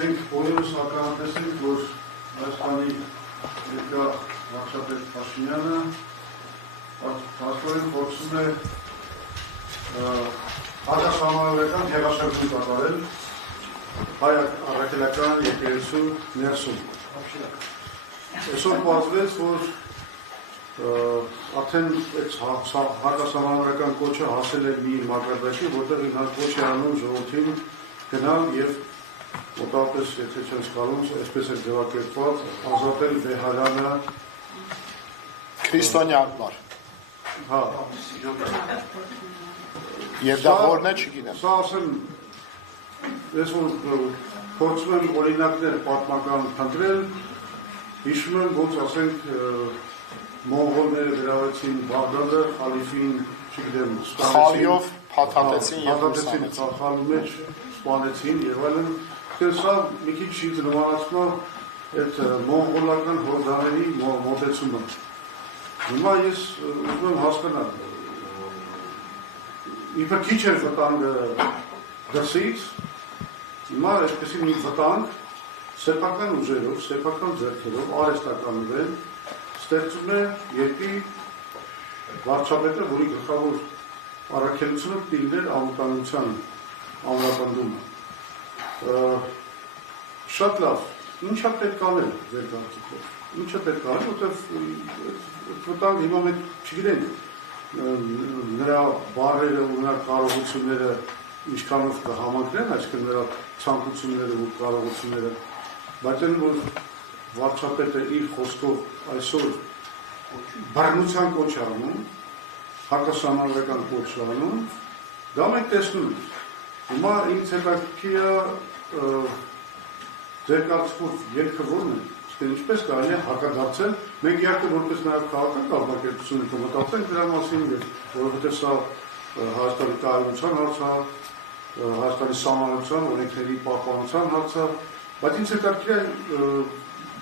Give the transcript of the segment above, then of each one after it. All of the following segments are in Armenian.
մենք բոլորս ականատեսենք, որ Հայաստանի երկրի վարչապետ Փաշինյանը փաստորեն փորձում է հակասահմանադրական հեղաշրջում կատարել հայ առաքելական եկեղեցու ներսում։ Այսօր պարզվեց, որ արդեն հակասահմանադրական կոչը հասել է մի մակարդակի, որտեղ ինքան կոչ է անում ժողովրդին գնալ եւ մոտավորապես, եթե չեմ սխալվում, այսպես է ձևակերպված, ազատել Բեհարանը քրիստոնյաներ։ Հա։ Եվ դա որն է, չգիտեմ։ Սա ասեմ, ես որ փորձում եմ օրինակներ պատմական փնտրել, հիշում եմ, ոնց ասենք մոնղոլները գրավեցին Բաղդադը, խալիֆին, չգիտեմ, խալիով փաթաթեցին եւ խալու մեջ սպանեցին եւ այլն։ Սա մի քիչ նմանացնում է այդ մոնղոլական հորդաների մոտեցումը։ Հիմա ես ուզում եմ հասկանալ, իբր քիչ էր վտանգը դրսից, հիմա այսպեսի մի վտանգ սեփական ուժերով, սեփական ձեռքերով, արհեստականորեն ստեղծում է երկրի վարչապետը, որի գլխավոր առաքելությունը տիլներ անվտանգության ամրապնդումը։ Շատ լավ, ինչա պետք անել ձեր կարծիքով, ինչա պետք անել, որտեղ վտանգ հիմա մենք չգիտենք նրա բարերը ու նրա կարողությունները ինչքանով կհամակրեն, այսինքն նրա ցանկությունները ու կարողությունները, բայց այն որ վարչապետը իր խոսքով այսօր բռնության կոչ անում, հակասահմանադրական կոչ անում, դա մենք տեսնում ենք։ Հիմա ինձ հետաքրքիր է ձեր կարծիքով ելքը ո՞րն է, ինչպես կարելի է հակադարձել, մենք իհարկե որպես նաև քաղաքական կազմակերպություն կմտածենք դրա մասին, որովհետև սա Հայաստանի կայունության հարց է, Հայաստանի սահմանության, օրենքների պահպանության հարց է, բայց ինձ հետաքրքիր է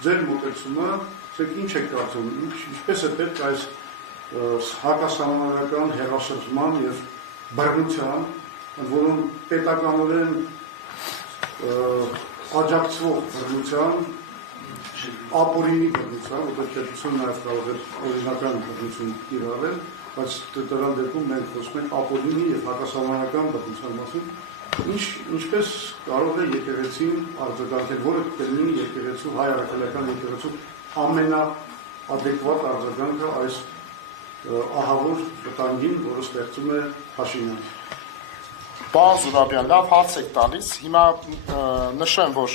ձեր մոտեցումը, ինչ եք կարծում, ինչպես է պետք այս հակասահմանադրական հեղաշրջման եւ բռնության, որոնց պետականորեն աջակցվող բռնության, ապօրինի բռնության, որտեղ պետությունը նաև կարող է օրինական բռնություն կիրառել, բայց դրան դեպքում մենք խոսում ենք ապօրինի եւ հակասահմանադրական բռնության մասին, ինչպես կարող է եկեղեցին արձագանքել, որը կլինի եկեղեցու, հայ առաքելական եկեղեցու ամենաադեկվատ արձագանքը այս ահավոր վտանգին, որը ստեղծում է Փաշինյանը։ Պարոն Զուրաբյան, լավ հարց եք տալիս, հիմա նշեմ, որ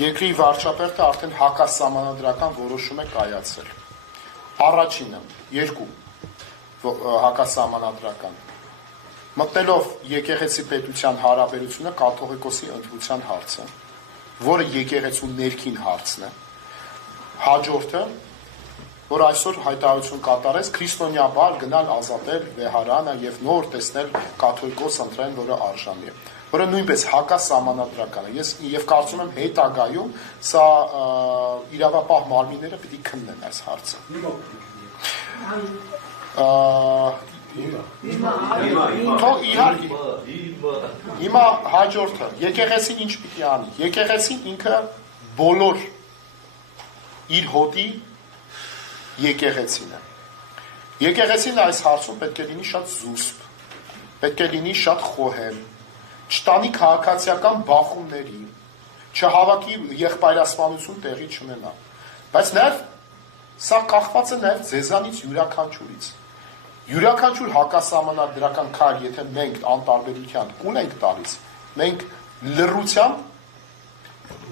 երկրի վարչապետը արդեն հակասահմանադրական որոշում է կայացրել։ Առաջինը, երկու հակասահմանադրական։ Մտնելով եկեղեցի պետության հարաբերությունը կաթողիկոսի ընդունության հարցը, որը եկեղեցու ներքին հարցն է։ Հաջորդը, որ այսօր հայտարարություն կատարեց քրիստոնյա բար գնալ ազատել Բեհարանը եւ նոր տեսնել կաթողիկոս ընտրեն, որը արժանի է, որը նույնպես հակասահմանադրական է։ Ես եւ կարծում եմ հետագայում սա իրավապահ մարմինները պիտի քննեն այս հարցը։ Հիմա հաջորդը, եկեղեցին ինչ պիտի անի։ Եկեղեցին ինքը բոլոր իր հոտի եկեղեցին է։ Եկեղեցին այս հարցում պետք է լինի շատ զուսպ, պետք է լինի շատ խոհեմ, չտանի քաղաքացիական բախումների, չհավաքի եղբայրասպանություն տեղի չունենա։ Բայց նաև սա կախված է նաև ձեզանից յուրաքանչյուրից։ Յուրաքանչյուր հակասահմանադրական քայլ, եթե մենք անտարբերության կուն ենք տալիս, մենք լռությամբ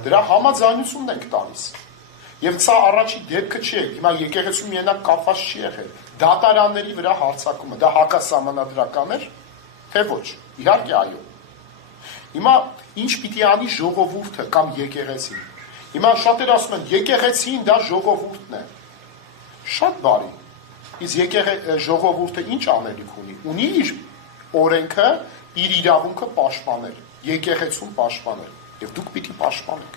դրա համաձայնությունն ենք տալիս։ Եվ սա առաջի դեպքը չի է, հիմա եկեղեցու միանակ կապված չի եղել։ Դատարանների վրա հարձակումը, դա հակասահմանադրական էր, թե ոչ, իհարկե այո։ Հիմա ինչ պիտի անի ժողովուրդը կամ եկեղեցին։ Հիմա շատեր ասում են, եկեղեցին դա ժողովուրդն է։ Շատ բարի։ Իսկ ժողովուրդը ինչ անելիք ունի։ Ունի իր օրենքը, իր իրավունքը պաշտպանել, եկեղեցուն պաշտպանել, եւ դուք պիտի պաշտպանեք։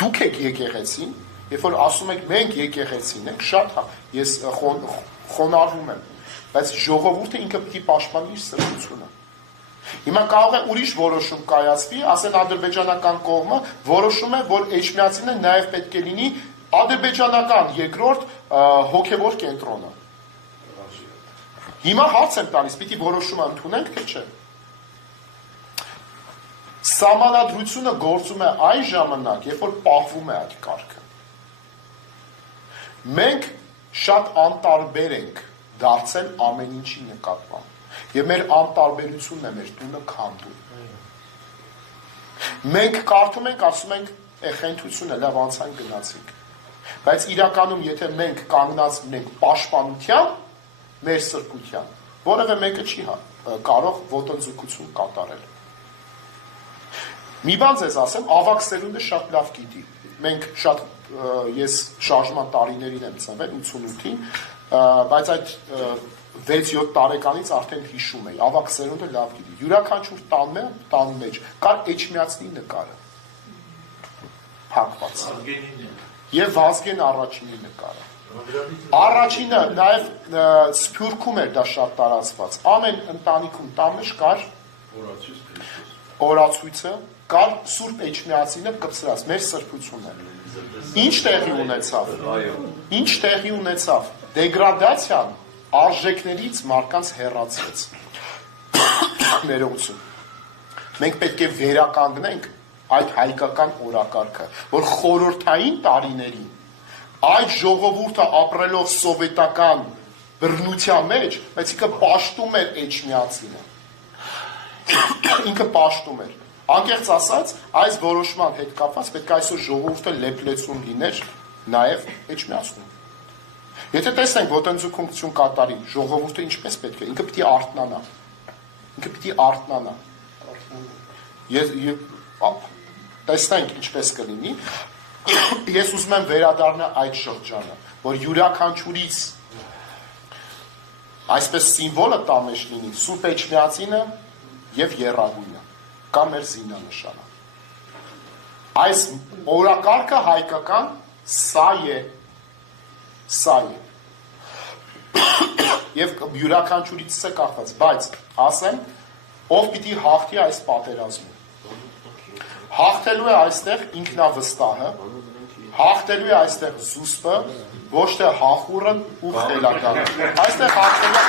Դուք եք եկեղեցին, երբ որ ասում եք մենք եկեղեցին ենք, շատ ես խոնարհվում եմ, բայց ժողովուրդը ինքը պիտի պաշտպանի իր սրբությունը։ Հիմա կարող է ուրիշ որոշում կայացվի, ասեն ադրբեջանական կողմը որոշում է, որ Էջմիածինը նաև պետք է լինի ադրբեջանական երկրորդ հոգևոր կենտրոնը։ Հիմա հարց եմ տալիս, պիտի որոշումը ընդունենք, թե չէ։ Սահմանադրությունը գործում է այն ժամանակ, երբ որ պահվում է այդ կարգը։ Մենք շատ անտարբեր ենք դարձել ամեն ինչի նկատմամբ։ Եվ մեր անտարբերությունն է մեր տունը քանդում։ Մենք կարդում ենք, ասում ենք, խենթությունը լավ անցան գնացինք։ Բայց իրականում, եթե մենք կանգնած լինենք պաշտպանության, մեր սրբության, որևէ մեկը չի կարող ոտնձգություն կատարել։ Մի բան ձեզ ասեմ, ավագ սերունդը շատ լավ գիտի։ Մենք շատ, ես շարժման տարիներին եմ ծնվել, 88-ին, բայց այդ 6-7 տարեկանից արդեն հիշում էի, ավագ սերունդը լավ գիտի։ Յուրաքանչյուր տան մեջ կար Էջմիածնի նկարը, փակված։ Եվ Վազգեն առաջինի նկարը։ Առաջինը նաև Սփյուռքում էր դա շատ տարածված։ Ամեն ընտանիքում տան մեջ կար օրացույցը, կար Սուրբ Էջմիածինը կպցրած, մեր սրբությունը։ Ինչ տեղի ունեցավ։ Ինչ տեղի ունեցավ։ Դեգրադացիան արժեքներից մարդկանց հեռացրեց։ Ներողություն։ Մենք պետք է վերականգնենք այդ հայկական օրակարգը, որ խորհրդային տարիներին այդ ժողովուրդը ապրելով սովետական բռնության մեջ, բայց ինքը պաշտում էր Էջմիածինը։ Ինքը պաշտում էր։ Անկեղծ ասած, այս որոշման հետ կապված պետք է այսօր ժողովուրդը լեփլեցուն լիներ նաև Էջմիածնում։ Եթե տեսնենք ոտնձգություն կատարի, ժողովուրդը ինչպես պետք է, ինքը պիտի արթնանա։ Ինքը պիտի արթնանա։ Տեսնենք ինչպես կլինի։ Ես ուզում եմ վերադառնալ այդ շրջանը, որ յուրաքանչյուրից այսպես սիմվոլը տա մեջ լինի Սուրբ Էջմիածինը եւ Եռագույնը, կամ մեր զինանշանը։ Այս օրակարգը հայկական սա է։ Սա է։ Եվ յուրաքանչյուրից է կախված, բայց ասեմ, ով պիտի հաղթի այս պատերազմը։ Հաղթելու է այստեղ ինքնավստահը, հաղթելու է այստեղ զուսպը, ոչ թե հախուռն ու խելականը։ Այստեղ հաղթելու է